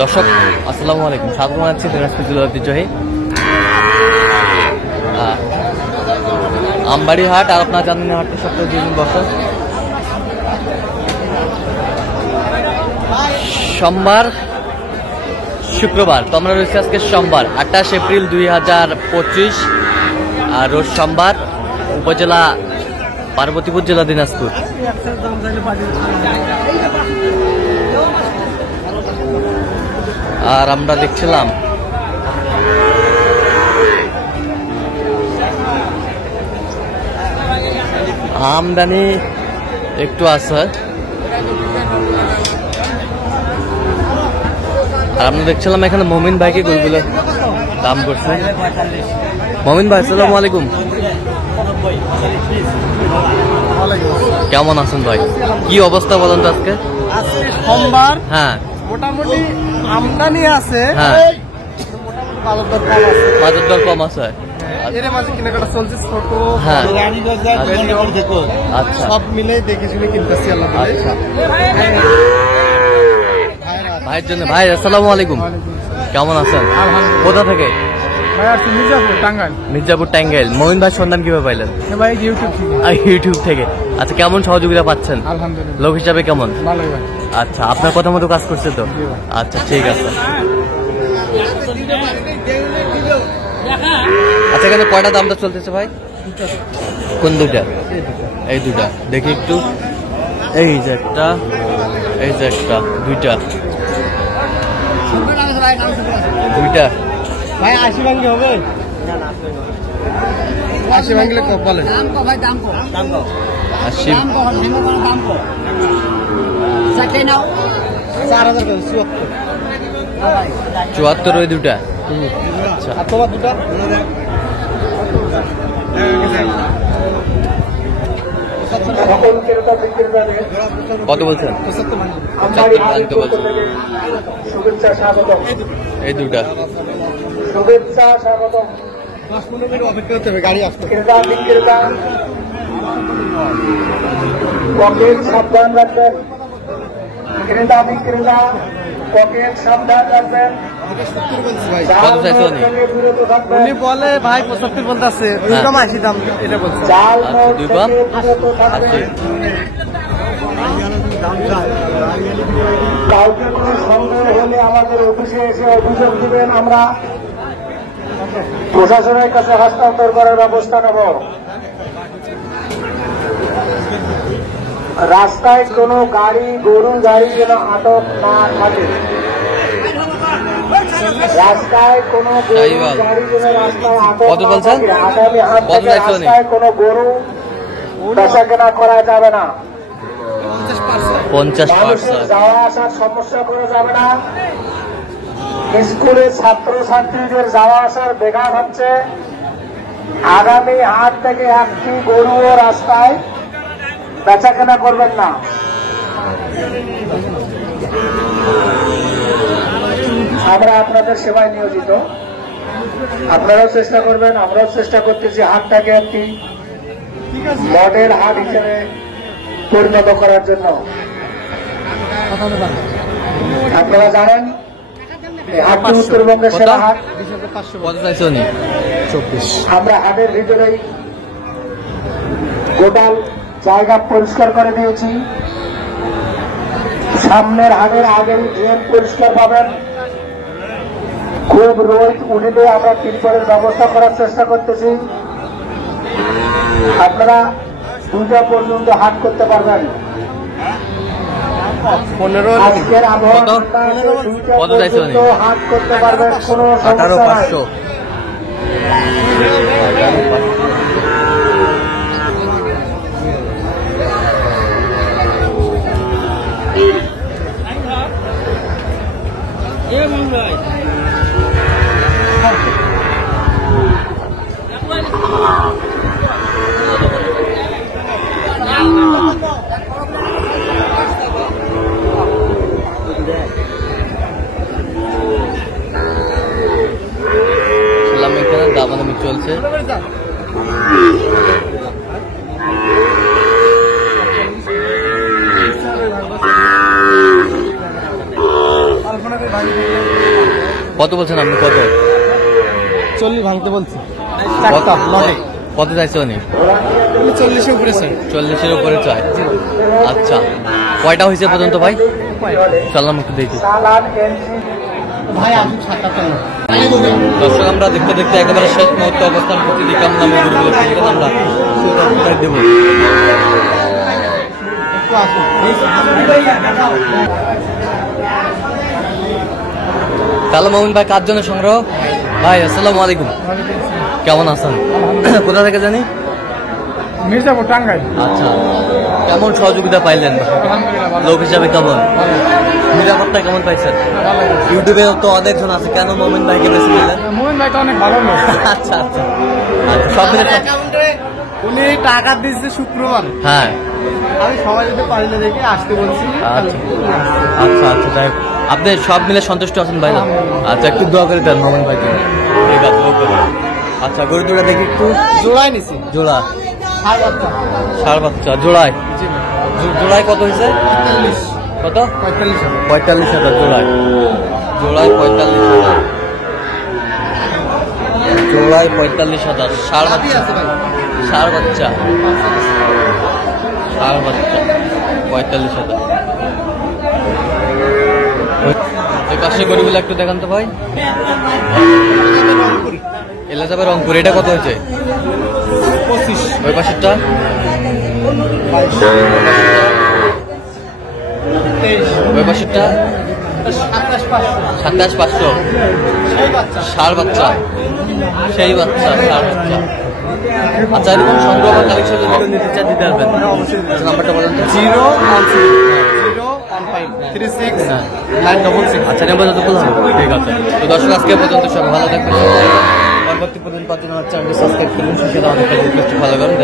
দর্শক আসসালামু আলাইকুম, স্বাগত জানাচ্ছি দিনাজপুর জেলার ঐতিহ্যবাহী আমবাড়ি হাট। আর আপনারা জানেন হাটটি সপ্তাহে 2 দিন বসে, সোমবার শুক্রবার। তো আমরা রয়েছি আজকে সোমবার 28 এপ্রিল 2025, আর রোজ সোমবার, উপজেলা পার্বতীপুর, জেলা দিনাজপুর। আর আমরা দেখছিলাম আমদানি একটু আছে, আর আমরা দেখছিলাম এখানে মমিন ভাইকে গরুগুলো দাম করছে। মমিন ভাই আসসালামু আলাইকুম, কেমন আছেন ভাই? কি অবস্থা বলেন তো আজকে? সোমবার, হ্যাঁ মোটামুটি আমদানি আছে, হ্যাঁ, বাজার দর কম আছে। এর মাঝে কেনাকাটা চলছে, ছোট হ্যাঁ, আচ্ছা, সব মিলে দেখে শুনে কিনতেছি। আচ্ছা ভাইয়ের জন্য। ভাই আসসালামু আলাইকুম, কেমন আছেন? কোথা থেকে? মির্জাপুর, টাঙ্গাইল। মির্জাপুর, টাঙ্গাইল। মমিন ভাই সন্ধান কিভাবে পাইলেন? ভাই ইউটিউব থেকে। ইউটিউব থেকে। আচ্ছা, কেমন সহযোগিতা পাচ্ছেন? আলহামদুলিল্লাহ, লোক হিসাবে কেমন? ভালোই ভাই। আচ্ছা, আপনার কথা মতো কাজ করছে তো? আচ্ছা, ঠিক আছে। আচ্ছা, এখানে কয়টা দামটা চলতেছে ভাই? কোন দুইটা? এই দুটা দেখি একটু। এই যে একটা, এই যে একটা, দুইটা দুইটা ভাই 80 ভাঙ্গি হবে? 80 ভাঙ্গিলে কত বলেন? 80 74 ওই দুটা। আচ্ছা, আর তোমার দুটা কত বলছেন? 75 ভাঙতে বলছেন। এই দুটা শুভেচ্ছা স্বাগতম। 10-15 মিনিট অপেক্ষা করতে হবে, গাড়ি আসতে। পকেট সাবধান রাখবেন, ক্রেতা বিক্রেতা পকেট সাবধান রাখবেন। কত চাইছে উনি বলে ভাই 75 বলতে আছে, 2 কম 80 দাম এটা বলছে। আচ্ছা, 2 কম 80। কাউকে কোনো সন্দেহ হলে আমাদের অফিসে এসে অভিযোগ দিবেন, আমরা প্রশাসনের কাছে হস্তান্তর করার ব্যবস্থা নেব। রাস্তায় কোনো গাড়ি, গরু গাড়ি যেন আটক না থাকে। রাস্তায় কোনো গরু গাড়ি যেন রাস্তায় আটক কত না বলছেন? থাকে। আগামী হাট কত থেকে চাইছেন? রাস্তায় কোনো গরু বেচা কেনা করা যাবে না। 50%। যাওয়া আসার সমস্যা করা যাবে না। স্কুলের ছাত্র ছাত্রীদের যাওয়া আসার ব্যাঘাত হচ্ছে। আগামী হাট থেকে একটি গরুও রাস্তায় বেচা কেনা করবেন না। আমরা আপনাদের সেবায় নিয়োজিত, আপনারাও চেষ্টা করবেন, আমরাও চেষ্টা করতেছি হাটটাকে একটি মডেল হাট হিসেবে পরিণত করার জন্য। আপনারা জানেন এই হাটটি উত্তরবঙ্গের সেরা হাট। কত চাইছে উনি? 24। আমরা হাটের ভিতরেই গোটাল জায়গা পরিষ্কার করে দিয়েছি। সামনের হাটের আগের ড্রেন পরিষ্কার পাবেন। খুব রোদ উঠে আমরা তিরপলের ব্যবস্থা করার চেষ্টা করতেছি। আপনারা 2টা পর্যন্ত হাট করতে পারবেন। আজকের আবহাওয়া কত চাইছে উনি? হাট করতে পারবেন, কোনো সমস্যা নাই। 18,500। এখানে দামাদামি চলছে। কত বলছেন আপনি? কত 40 ভাঙতে বলছি। কত চাইছে উনি? 40 উপরে স্যার। 40-এর উপরে চাই। আচ্ছা, কয়টা হয়েছে পর্যন্ত ভাই? চললাম একটু দেখি। ভাই আমি 77 দর্শক আমরা দেখতে দেখতে একেবারে শেষ মুহূর্তে অবস্থান করতে দিকাম নামে গরুগুলো কিনতেন আমরা দেবো। তাহলে মোমিন ভাই কার জন্য সংগ্রহ? ভাই আসসালামু আলাইকুম, কেমন আছেন? কোথা থেকে জানি? মির্জাপুর টাঙ্গাইল। আচ্ছা, কেমন সহযোগিতা পাইলেন? লোক হিসাবে কেমন? নিরাপত্তা কেমন পাইছেন? ইউটিউবে তো অনেকজন আছে, কেন মোমিন ভাইকে বেছে নিলেন? মোমিন ভাই তো অনেক ভালো লোক। আচ্ছা আচ্ছা আচ্ছা, সব মিলে উনি টাকা দিচ্ছে শুক্রবার, হ্যাঁ। আমি সবাই যদি পারিলে দেখে আসতে বলছি। আচ্ছা আচ্ছা আচ্ছা, যাই হোক। আপনি সব মিলে সন্তুষ্ট আছেন ভাই? আচ্ছা, একটু দোয়া করে দেন মোমিন ভাইকে। ঠিক আছে, ওকে। আচ্ছা, গরু দুটা দেখি একটু। জোড়াই নিছি। জোড়া আর বাচ্চা ষাড় বাচ্চা জোড়ায়। জোড়ায় কত হয়েছে? 45 কত? 45। 45,000 জোড়ায়। জোড়ায় 45,000। জোড়ায় 45,000। ষাড় বাচ্চা। ষাড় বাচ্চা। ষাড় বাচ্চা 45,000। এই পাশে গরুগুলো একটু দেখান তো ভাই। এলা যাবে রংপুর। এটা কত হয়েছে? 25। ওই পাশেরটা? 23। ওই পাশেরটা? 27,500। ষাড় বাচ্চা। সেই বাচ্চা ষাড় বাচ্চা। আচ্ছা, এরকম সংগ্রহ বা কালেকশন যদি নিতে চান দিতে পারবেন? আচ্ছা, নাম্বারটা বলেন তো। 01536 966। আচ্ছা, নাম্বার যত বললাম। ঠিক আছে। তো দর্শক, আজকে পর্যন্ত সব ভালো থাকবেন। পরবর্তী পর্যন্ত পাচ্ছেন আমার চ্যানেলটি সাবস্ক্রাইব করুন, সেটা অনেক ভালো করেন।